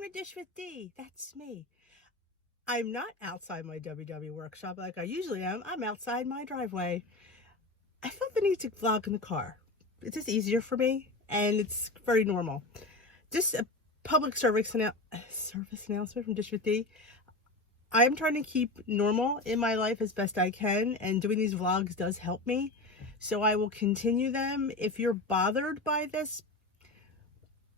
I'm a Dish with D. That's me. I'm not outside my WW workshop like I usually am. I'm outside my driveway. I felt the need to vlog in the car. It's just easier for me, and it's very normal. Just a public service announcement from Dish with D. I'm trying to keep normal in my life as best I can, and doing these vlogs does help me. So I will continue them. If you're bothered by this,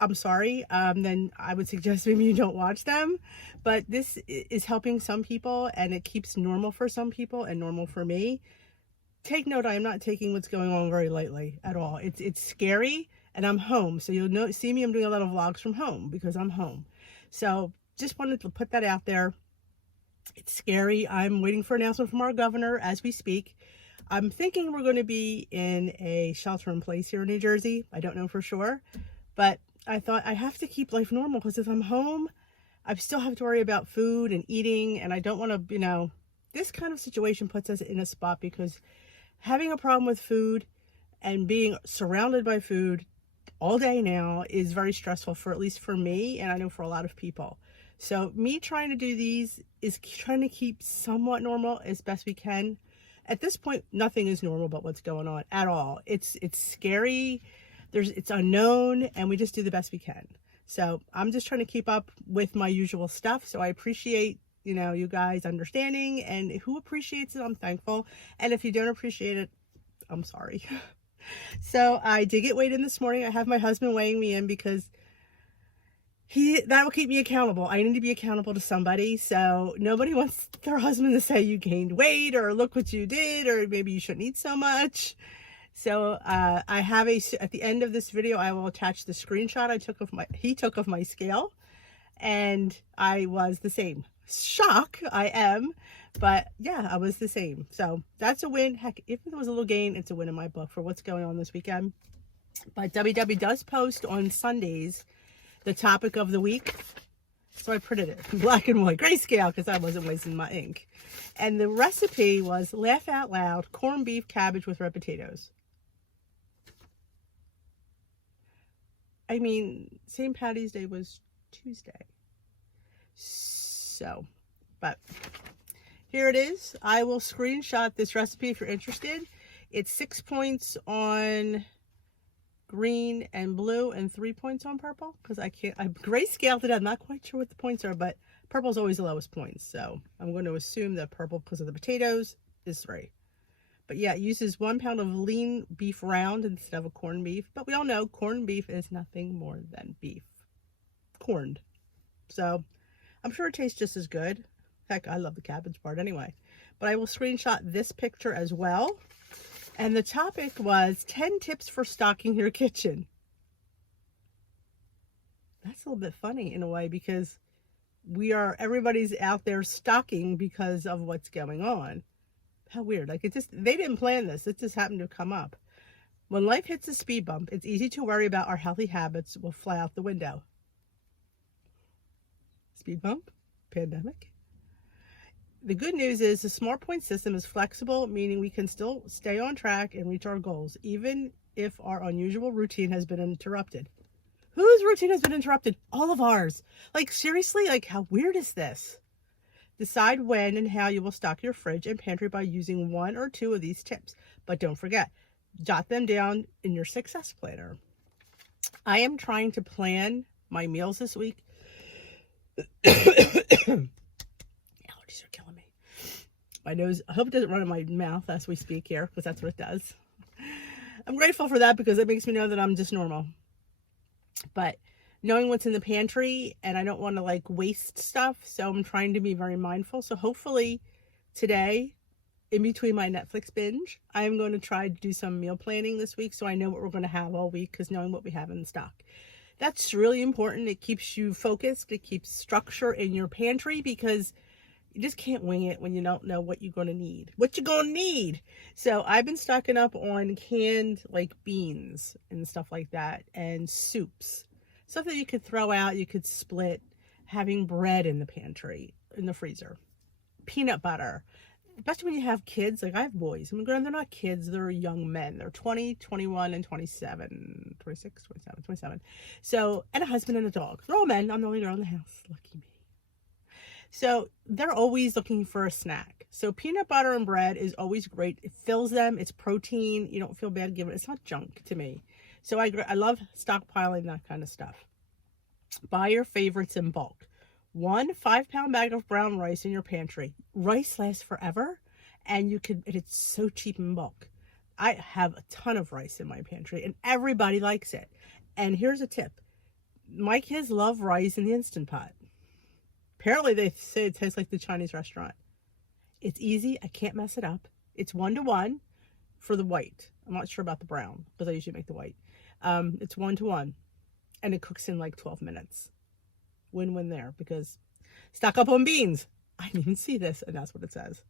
I'm sorry, then I would suggest maybe you don't watch them. But this is helping some people, and it keeps normal for some people and normal for me. Take note, I am not taking what's going on very lightly at all. It's scary, and I'm home. So you'll see me, I'm doing a lot of vlogs from home because I'm home. So just wanted to put that out there. It's scary. I'm waiting for an announcement from our governor as we speak. I'm thinking we're going to be in a shelter in place here in New Jersey. I don't know for sure, but I thought I have to keep life normal because if I'm home, I still have to worry about food and eating, and I don't want to, this kind of situation puts us in a spot because having a problem with food and being surrounded by food all day now is very stressful, for at least for me, and I know for a lot of people. So me trying to do these is trying to keep somewhat normal as best we can. At this point, nothing is normal but what's going on at all. It's scary. It's unknown, and we just do the best we can. So I'm just trying to keep up with my usual stuff. So I appreciate, you guys understanding, and who appreciates it, I'm thankful. And if you don't appreciate it, I'm sorry. So I did get weighed in this morning. I have my husband weighing me in because that will keep me accountable. I need to be accountable to somebody. So nobody wants their husband to say you gained weight or look what you did, or maybe you shouldn't eat so much. So I have at the end of this video, I will attach the screenshot he took of my scale, and I was the same. Shock, I am, but yeah, I was the same. So that's a win. Heck, if there was a little gain, it's a win in my book for what's going on this weekend. But WW does post on Sundays the topic of the week. So I printed it in black and white, grayscale, because I wasn't wasting my ink. And the recipe was, laugh out loud, corned beef cabbage with red potatoes. I mean, St. Patty's Day was Tuesday. So, but here it is. I will screenshot this recipe if you're interested. It's 6 points on green and blue and 3 points on purple, because I grayscaled it. I'm not quite sure what the points are, but purple is always the lowest points. So I'm going to assume that purple, because of the potatoes, is 3. But yeah, it uses 1 pound of lean beef round instead of a corned beef. But we all know corned beef is nothing more than beef corned. So I'm sure it tastes just as good. Heck, I love the cabbage part anyway. But I will screenshot this picture as well. And the topic was 10 tips for stocking your kitchen. That's a little bit funny in a way, because everybody's out there stocking because of what's going on. How weird. Like, they didn't plan this. It just happened to come up. When life hits a speed bump, it's easy to worry about our healthy habits will fly out the window. Speed bump? Pandemic? The good news is the Smart Point system is flexible, meaning we can still stay on track and reach our goals, even if our unusual routine has been interrupted. Whose routine has been interrupted? All of ours. Like, seriously? Like, how weird is this? Decide when and how you will stock your fridge and pantry by using 1 or 2 of these tips. But don't forget, jot them down in your success planner. I am trying to plan my meals this week. Allergies are killing me. My nose, I hope it doesn't run in my mouth as we speak here, because that's what it does. I'm grateful for that because it makes me know that I'm just normal. But knowing what's in the pantry, and I don't want to like waste stuff, so I'm trying to be very mindful. So hopefully today, in between my Netflix binge, I am going to try to do some meal planning this week, so I know what we're going to have all week, because knowing what we have in stock. That's really important. It keeps you focused. It keeps structure in your pantry, because you just can't wing it when you don't know what you're going to need. What you're going to need. So I've been stocking up on canned like beans and stuff like that, and soups. Stuff that you could throw out, you could split. Having bread in the pantry, in the freezer. Peanut butter. especially when you have kids. Like I have boys. I mean, they're not kids. They're young men. They're 20, 21, and 27, 26, 27, 27. So, and a husband and a dog. They're all men. I'm the only girl in the house. Lucky me. So they're always looking for a snack. So peanut butter and bread is always great. It fills them. It's protein. You don't feel bad giving it. It's not junk to me. So I love stockpiling that kind of stuff. Buy your favorites in bulk. 1 5-pound bag of brown rice in your pantry. Rice lasts forever, and it's so cheap in bulk. I have a ton of rice in my pantry, and everybody likes it. And here's a tip. My kids love rice in the Instant Pot. Apparently, they say it tastes like the Chinese restaurant. It's easy. I can't mess it up. It's 1-to-1 for the white. I'm not sure about the brown, because I usually make the white. It's 1-to-1, and it cooks in like 12 minutes. Win-win there, because stock up on beans. I didn't even see this, and that's what it says.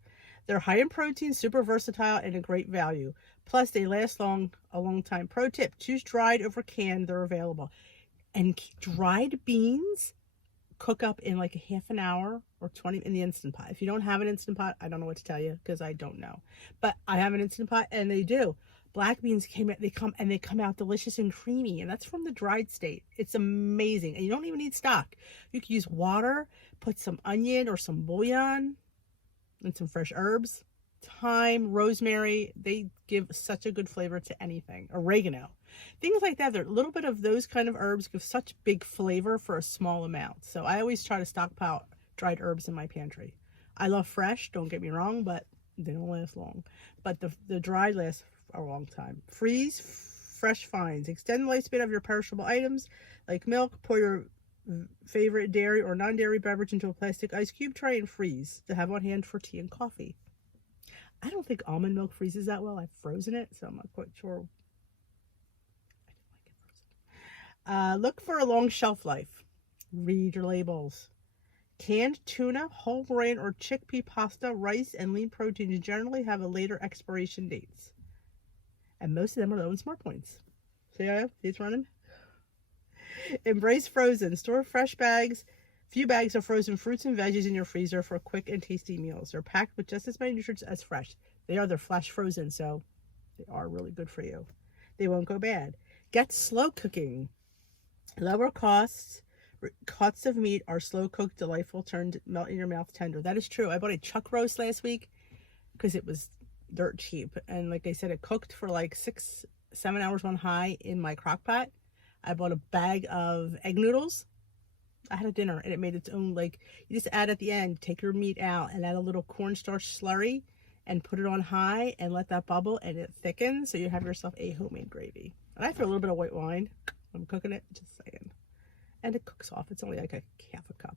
They're high in protein, super versatile, and a great value. Plus, they last a long time. Pro tip, choose dried over canned. They're available. And dried beans cook up in like a half an hour or 20 in the Instant Pot. If you don't have an Instant Pot, I don't know what to tell you, because I don't know. But I have an Instant Pot, and they do. Black beans they come out delicious and creamy, and that's from the dried state. It's amazing, and you don't even need stock. You can use water, put some onion or some bouillon, and some fresh herbs, thyme, rosemary. They give such a good flavor to anything. Oregano, things like that. A little bit of those kind of herbs give such big flavor for a small amount. So I always try to stockpile dried herbs in my pantry. I love fresh, don't get me wrong, but they don't last long. But the dried last a long time. Freeze fresh finds. Extend the lifespan of your perishable items like milk. Pour your favorite dairy or non-dairy beverage into a plastic ice cube tray and freeze to have on hand for tea and coffee. I don't think almond milk freezes that well. I've frozen it, so I'm not quite sure. Look for a long shelf life. Read your labels. Canned tuna, whole grain, or chickpea pasta, rice, and lean proteins generally have a later expiration dates. And most of them are low in smart points. See how it's running? Embrace frozen. Store fresh bags. Few bags of frozen fruits and veggies in your freezer for quick and tasty meals. They're packed with just as many nutrients as fresh. They're flash frozen, so they are really good for you. They won't go bad. Get slow cooking. Lower costs. Cuts of meat are slow cooked, delightful, turned melt in your mouth tender. That is true. I bought a chuck roast last week because it was dirt cheap, and like I said, it cooked for like 6-7 hours on high in my crock pot. I bought a bag of egg noodles. I had a dinner, and it made its own, like, you just add at the end, take your meat out and add a little cornstarch slurry and put it on high and let that bubble, and it thickens, so you have yourself a homemade gravy. And I throw a little bit of white wine. I'm cooking it, just saying. And it cooks off. It's only like a half a cup.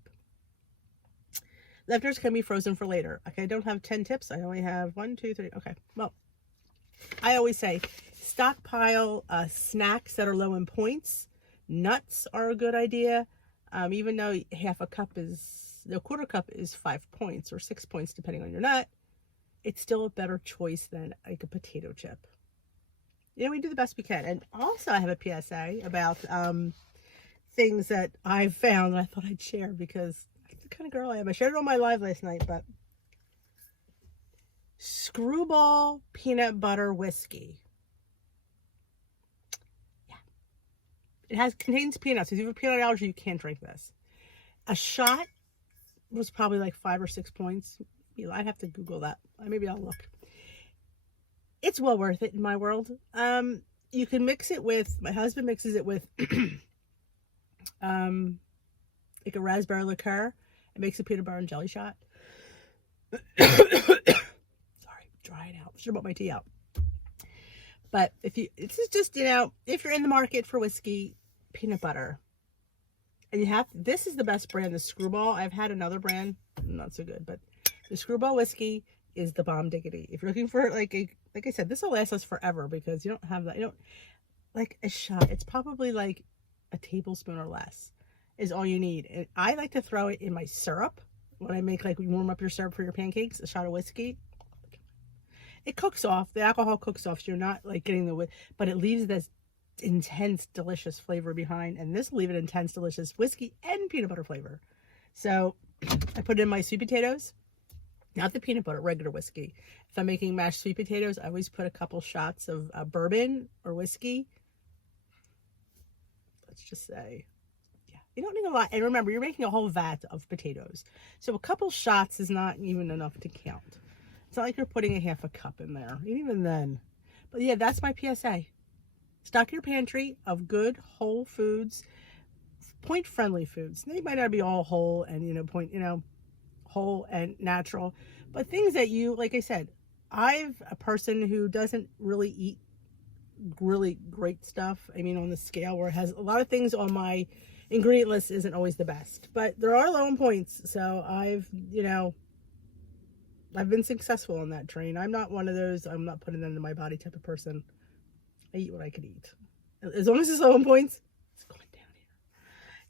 Leftovers can be frozen for later. Okay, I don't have 10 tips. I only have 1, 2, 3. Okay, well, I always say stockpile snacks that are low in points. Nuts are a good idea. Even though a quarter cup is 5 points or 6 points, depending on your nut, it's still a better choice than like a potato chip. You know, we do the best we can. And also I have a PSA about things that I've found that I thought I'd share, because that's the kind of girl I am. I shared it on my live last night, but SkrewBall PeanutButter Whiskey. Yeah. It contains peanuts. If you have a peanut allergy, you can't drink this. A shot was probably like 5 or 6 points. I'd have to Google that. Maybe I'll look. It's well worth it in my world. You can mix it with, my husband mixes it with like a raspberry liqueur. It makes a peanut butter and jelly shot. Sorry, dry it out. Should have brought my tea out. But this is just, if you're in the market for whiskey, peanut butter, and this is the best brand, the SkrewBall. I've had another brand, not so good, but the SkrewBall whiskey is the bomb diggity. If you're looking for like I said, this will last us forever, because you don't have that. You don't, like a shot. It's probably like a tablespoon or less is all you need. And I like to throw it in my syrup when I make, like, warm up your syrup for your pancakes. A shot of whiskey. It cooks off. The alcohol cooks off, so you're not like getting but it leaves this intense, delicious flavor behind. And this will leave an intense, delicious whiskey and peanut butter flavor. So I put it in my sweet potatoes. Not the peanut butter, regular whiskey. If I'm making mashed sweet potatoes, I always put a couple shots of bourbon or whiskey. Let's just say, yeah, you don't need a lot. And remember, you're making a whole vat of potatoes. So a couple shots is not even enough to count. It's not like you're putting a half a cup in there, even then. But yeah, that's my PSA. Stock your pantry of good whole foods, point-friendly foods. They might not be all whole and, whole and natural, but things that you, like I said, I'm a person who doesn't really eat really great stuff. I mean, on the scale where it has a lot of things on my ingredient list isn't always the best, but there are low points. So I've been successful on that train. I'm not one of those, I'm not putting it into my body type of person. I eat what I could eat. As long as it's low points, it's going down here.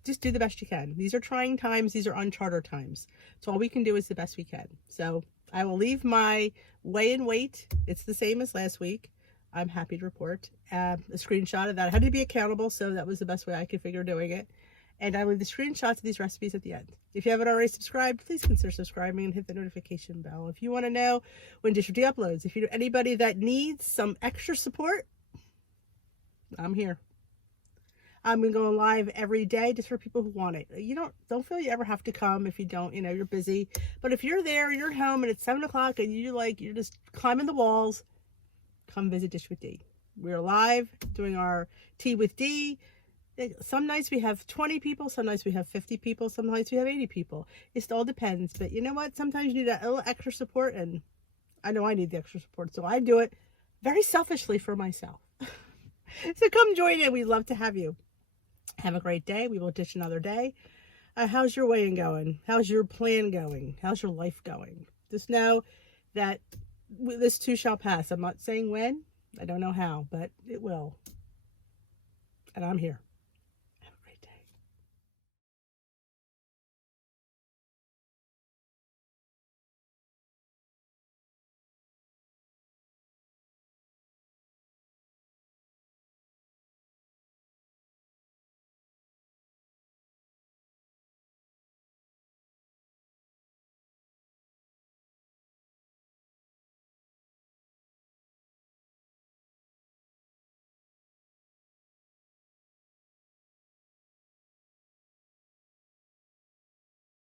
Just do the best you can. These are trying times. These are uncharted times. So all we can do is the best we can. So I will leave my weigh and weight. It's the same as last week. I'm happy to report a screenshot of that. I had to be accountable, so that was the best way I could figure doing it. And I leave the screenshots of these recipes at the end. If you haven't already subscribed, please consider subscribing and hit the notification bell. If you want to know when Dish with D uploads, if you know anybody that needs some extra support, I'm here. I'm going to go live every day just for people who want it. You don't feel you ever have to come if you don't, you're busy. But if you're there, you're at home and it's 7 o'clock and you're just climbing the walls, come visit Dish with D. We're live doing our tea with D. Some nights we have 20 people, some nights we have 50 people, some nights we have 80 people. It all depends. But you know what? Sometimes you need a little extra support, and I know I need the extra support, so I do it very selfishly for myself. So come join in. We'd love to have you. Have a great day. We will dish another day. How's your weighing going? How's your plan going? How's your life going? Just know that this too shall pass. I'm not saying when. I don't know how, but it will. And I'm here.